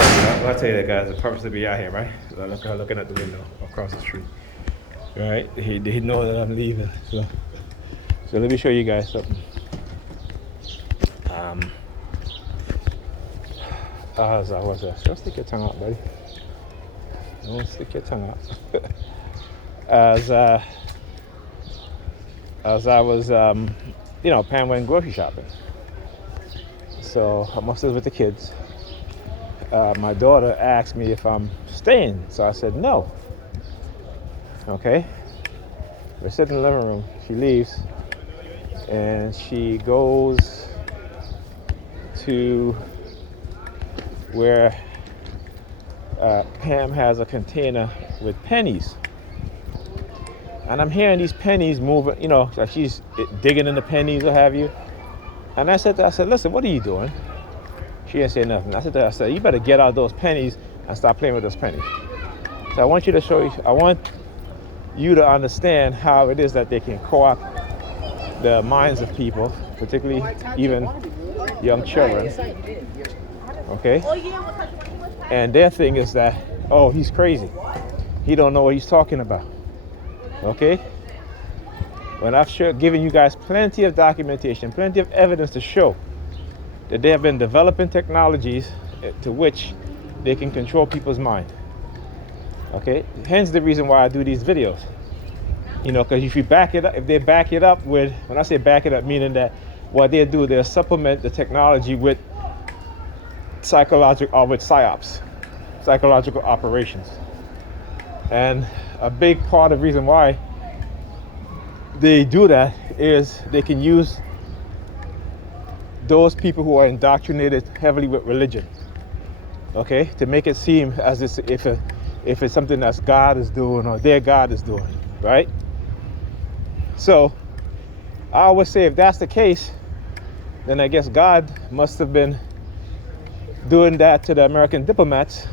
I'll tell you that, guys, the purpose to be out here, right? So I look looking at the window across the street. Right? He know that I'm leaving. So let me show you guys something. As I was don't stick your tongue out, buddy. Don't stick your tongue out. as I was Pam went grocery shopping. So I'm upstairs with the kids. My daughter asked me if I'm staying, so I said no. Okay, we're sitting in the living room. She leaves, and she goes to where Pam has a container with pennies, and I'm hearing these pennies moving. Like she's digging in the pennies, or have you. And I said, listen, what are you doing? She didn't say nothing. I said, you better get out those pennies and stop playing with those pennies. So I want you to understand how it is that they can co-opt the minds of people, particularly even young children. Okay? And their thing is that, oh, he's crazy. He don't know what he's talking about. Okay? When I've given you guys plenty of documentation, plenty of evidence to show that they have been developing technologies to which they can control people's mind. Okay? Hence the reason why I do these videos. Because if they back it up with, when I say back it up, meaning that what they do, they'll supplement the technology with psyops, psychological operations. And a big part of the reason why they do that is they can use those people who are indoctrinated heavily with religion, okay, to make it seem as if it's something that God is doing or their God is doing, right? So I always say, if that's the case, then I guess God must have been doing that to the American diplomats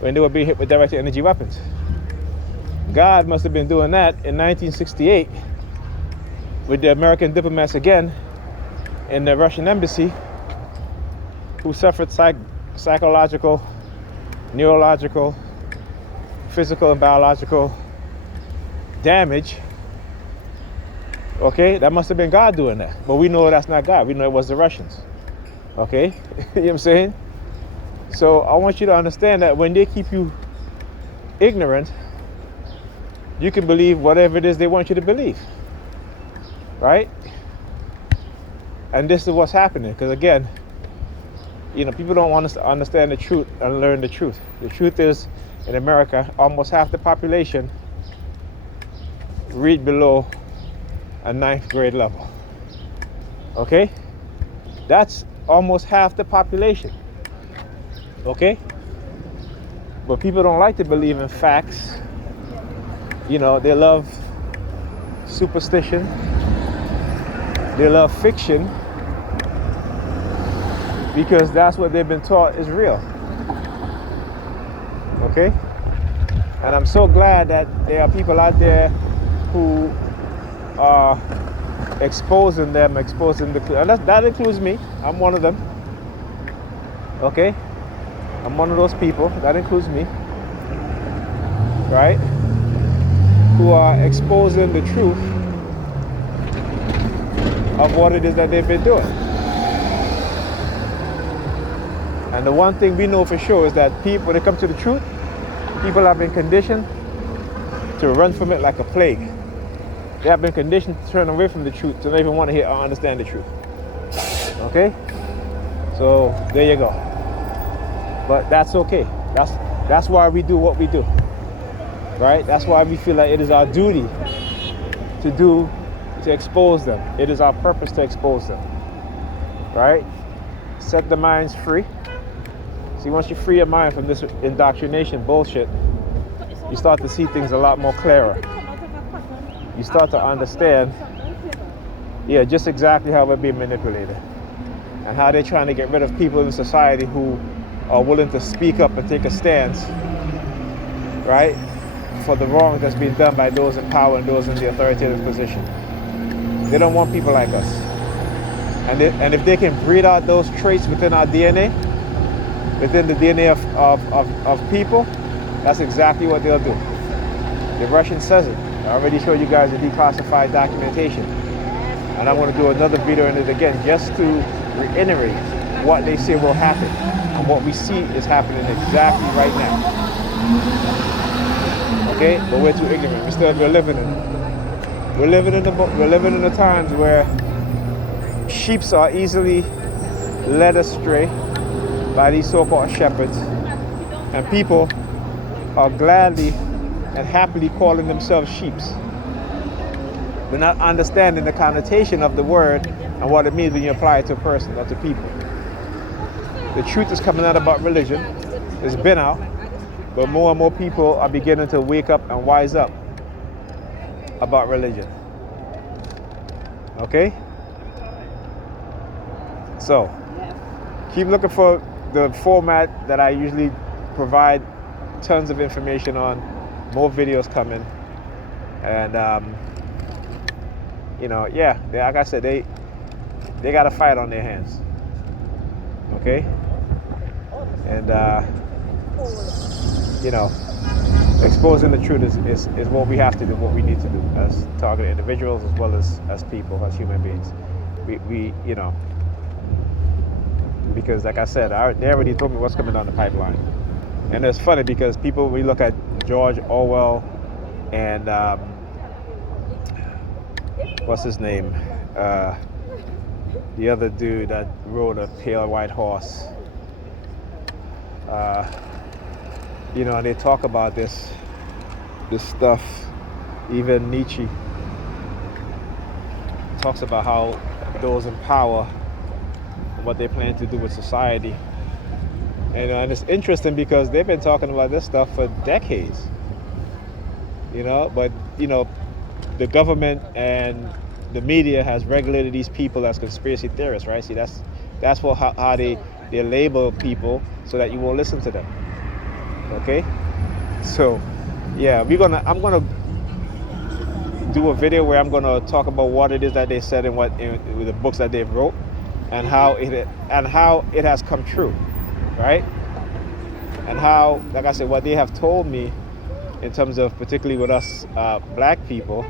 when they were being hit with direct energy weapons. God must have been doing that in 1968 with the American diplomats again in the Russian embassy, who suffered psychological, neurological, physical, and biological damage. Okay, that must have been God doing that. But we know that's not God. We know it was the Russians. Okay, you know what I'm saying? So I want you to understand that when they keep you ignorant, you can believe whatever it is they want you to believe. Right? And this is what's happening, because again, people don't want us to understand the truth and learn the truth. The truth is, in America, almost half the population read below a 9th grade level. Okay? That's almost half the population. Okay? But people don't like to believe in facts. They love superstition. They love fiction because that's what they've been taught is real. Okay? And I'm so glad that there are people out there who are exposing the and that includes me. I'm one of them. Okay? I'm one of those people. That includes me. Right? Who are exposing the truth of what it is that they've been doing. And the one thing we know for sure is that people, when it comes to the truth, people have been conditioned to run from it like a plague. They have been conditioned to turn away from the truth, to not even want to hear or understand the truth. Okay? So there you go. But that's okay. That's why we do what we do. Right? That's why we feel like it is our duty to expose them. It is our purpose to expose them. Right? Set the minds free. See, once you free your mind from this indoctrination bullshit, you start to see things a lot more clearer. You start to understand, just exactly how we're being manipulated and how they're trying to get rid of people in society who are willing to speak up and take a stance, right, for the wrong that's being done by those in power and those in the authoritative position. They don't want people like us. And if they can breed out those traits within our DNA, within the DNA of people, that's exactly what they'll do. The Russian says it. I already showed you guys the declassified documentation. And I'm going to do another video on it again just to reiterate what they say will happen and what we see is happening exactly right now. Okay, but we're too ignorant. We're living in the times where sheep are easily led astray by these so-called shepherds, and people are gladly and happily calling themselves sheeps, but not understanding the connotation of the word and what it means when you apply it to a person or to people. The truth is coming out about religion. It's been out, but more and more people are beginning to wake up and wise up about religion. Okay? So, keep looking for the format that I usually provide tons of information on, more videos coming, and yeah, like I said, they got a fight on their hands. Okay, and exposing the truth is what we have to do, what we need to do as targeted individuals as well as people, as human beings. We because like I said, they already told me what's coming down the pipeline. And it's funny because we look at George Orwell and what's his name? The other dude that rode a pale white horse. And they talk about this stuff. Even Nietzsche talks about how those in power, what they plan to do with society. And it's interesting because they've been talking about this stuff for decades. But the government and the media has regulated these people as conspiracy theorists, right? See, that's how they label people so that you won't listen to them. Okay? So, yeah, I'm gonna do a video where I'm gonna talk about what it is that they said in the books that they've wrote, and how it has come true, right? And how, like I said, what they have told me in terms of particularly with us black people,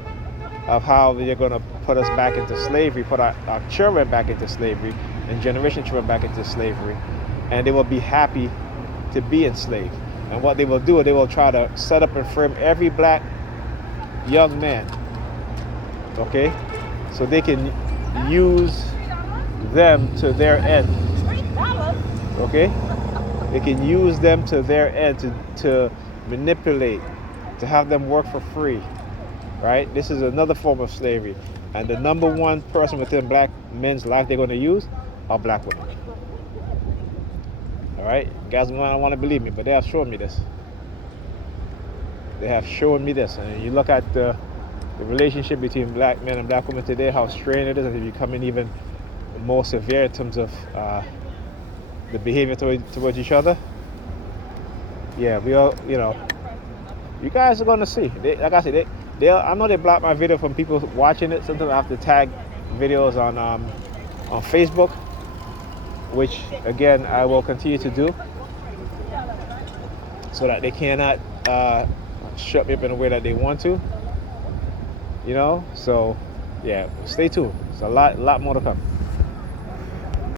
of how they're going to put us back into slavery, put our children back into slavery, and generation children back into slavery, and they will be happy to be enslaved. And what they will do, they will try to set up and frame every black young man, okay, so they can use them to their end, okay? They can use them to their end to manipulate, to have them work for free, right? This is another form of slavery. And the number one person within black men's life they're going to use are black women. All right? You guys don't want to believe me, but they have shown me this. They have shown me this. And you look at the relationship between black men and black women today, how strained it is, and it's becoming even more severe in terms of the behavior towards each other. Yeah, we all, you guys are going to see. Like I said, I know they block my video from people watching it. Sometimes I have to tag videos on Facebook, which again I will continue to do, so that they cannot shut me up in a way that they want to. So yeah, stay tuned. It's a lot more to come.